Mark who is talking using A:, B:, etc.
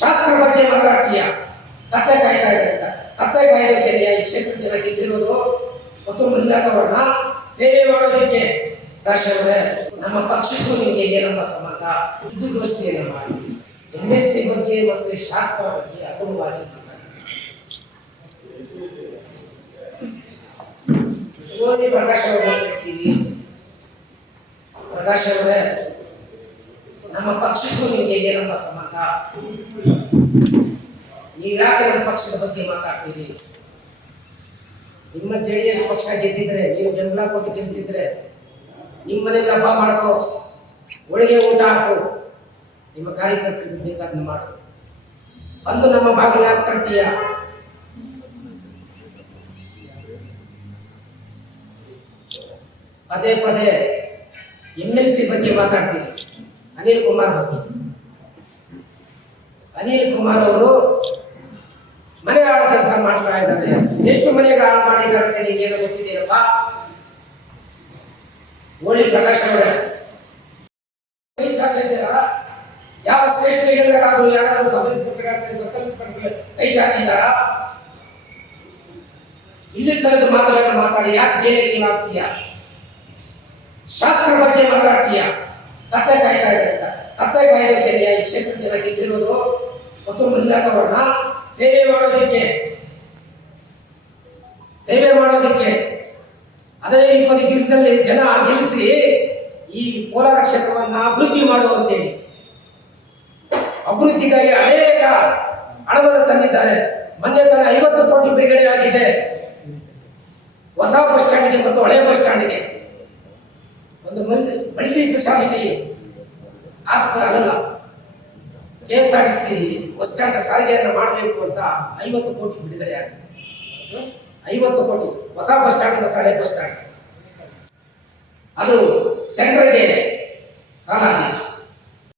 A: ಶಾಸ್ತ್ರ ಬಗ್ಗೆ ಮಾತಾಡ್ತೀಯ? ಕತ್ತೆ ಕಾಯ್ತಾ ಅಂತ. ಕತ್ತೆ ಈ ಕ್ಷೇತ್ರ ಜನ ಗೆಲ್ಸಿರೋದು ಮತ್ತು ಮಹಿಳಾದವರನ್ನ ಸೇವೆ ಮಾಡೋದಕ್ಕೆ. ರಾಷ್ಟ್ರವರೇ ನಮ್ಮ ಪಕ್ಷಕ್ಕೂ ನಿಮಗೆ ಏನಪ್ಪ ಸಂಬಂಧ? ಇದು ಗೋಷ್ಠಿಯನ್ನು ಮಾಡಿ? ಎಂ ಎಲ್ ಸಿ ಬಗ್ಗೆ ಮತ್ತು ಶಾಸ್ತ್ರ ಬಗ್ಗೆ ಓದಿ ಪ್ರಕಾಶ್ ಅವರು ಹೇಳ್ತೀವಿ ಪ್ರಕಾಶ್ ಅವರೇ ನಮ್ಮ ಪಕ್ಷಕ್ಕೂ ನಿಮಗೆ ಏನಪ್ಪ ಸಂಬಂಧ ನೀವು ಯಾಕೆ ನಮ್ಮ ಪಕ್ಷದ ಬಗ್ಗೆ ಮಾತಾಡ್ತೀರಿ ನಿಮ್ಮ ಜೆ ಡಿ ಎಸ್ ಪಕ್ಷ ಗೆದ್ದಿದ್ರೆ, ನೀವು ಬೆಂಬಲ ಕೊಟ್ಟು ಗೆಲ್ಲಿಸಿದ್ರೆ ನಿಮ್ಮನೆಲ್ಲ ಹಬ್ಬ ಮಾಡ್ಕೋ ಹೋಳಿಗೆ ಊಟ ಹಾಕು. ನಿಮ್ಮ ಕಾರ್ಯಕರ್ತರಿಗೆ ಬೇಕಾದ ಮಾಡು. ಬಂದು ನಮ್ಮ ಬಾಗಿಲ ಕಟ್ತೀಯ? ಪದೇ ಪದೇ ಎಂ ಎಲ್ ಸಿ ಬಗ್ಗೆ ಮಾತಾಡ್ತೀರಿ ಅನಿಲ್ ಕುಮಾರ್ ಬಗ್ಗೆ ಅನಿಲ್ ಕುಮಾರ್ ಅವರು ಮನೆ ಆಳೋ ಕೆಲಸ ಮಾಡ್ತಾ ಇದ್ದಾರೆ ಎಷ್ಟು ಮನೆಗಳು ಹಾಳು ಮಾಡಿದ್ದಾರೆ ಅಂತ ನಿಮ್ಗೇನೋ ಗೊತ್ತಿದೆಯಲ್ಲಪ್ಪ ಹೋಳಿ ಪ್ರಕಾಶ್ ಅವರೇ ಕೈ ಚಾಚಿದ್ದೀರಾ ಯಾವ ಸ್ಟೇಷನ್ಗೆಲ್ಲಾದ್ರೂ ಯಾರಾದ್ರೂ ಸಬ್ ಇನ್ಸ್ಪೆಕ್ಟರ್ ಸರ್ಕಲ್ ಇನ್ಸ್ಪೆಕ್ಟರ್ ಕೈ ಚಾಚಿದ್ದಾರಾ ಇಲ್ಲಿ ಸರಿದು ಮಾತಾಡೋಣ ಮಾತಾಡಿ ಯಾಕೆ ಬೇರೆ ನೀವು ಆಗ್ತೀಯಾ ಶಾಸ್ತ್ರ ಬಗ್ಗೆ ಮಾತಾಡ್ತೀಯ ಕತ್ತೆ ಕಾಯ್ತಾ ಇದ್ದಂತ ಕತ್ತೆ ಕಾಯ್ದಕ್ಕೆ ಈ ಕ್ಷೇತ್ರ ಜನ ಮತ್ತು ಮಹಿಳಾದವರನ್ನ ಸೇವೆ ಮಾಡೋದಕ್ಕೆ ಸೇವೆ ಮಾಡೋದಕ್ಕೆ. ಅದೇ ಇಪ್ಪತ್ತು ದಿವಸದಲ್ಲಿ ಜನ ಗೆಲ್ಲಿಸಿ ಈ ಕೋಲಾರ ಕ್ಷೇತ್ರವನ್ನು ಅಭಿವೃದ್ಧಿ ಮಾಡುವಂತೇಳಿ ಅಭಿವೃದ್ಧಿಗಾಗಿ ಅನೇಕ ಹಣವನ್ನು ತಂದಿದ್ದಾರೆ. ಮೊನ್ನೆ ತನ ಐವತ್ತು ಕೋಟಿ ಬಿಡುಗಡೆ ಆಗಿದೆ. ಹೊಸ ಬಸ್ ಸ್ಟ್ಯಾಂಡ್ಗೆ ಮತ್ತು ಹಳೆ ಒಂದು ಮಲ್ಟಿ ಮಲ್ಟಿ ಸ್ಪೆಷಾಲಿಟಿ ಆಸ್ಪತ್ರೆ ಅಲ್ಲ K S R T C bus stand ಸಾರಿಗೆಯನ್ನು ಮಾಡಬೇಕು ಅಂತ ಐವತ್ತು ಕೋಟಿ ಬಿಡುಗಡೆ ಆಗಿದೆ. ಐವತ್ತು ಕೋಟಿ ಹೊಸ ಬಸ್ ಸ್ಟ್ಯಾಂಡ್ ಮತ್ತು ಹಳೆ ಬಸ್ ಸ್ಟ್ಯಾಂಡ್. ಅದು ಟೆಂಡರ್ಗೆ ಕಾಲ ಆಗಿದೆ.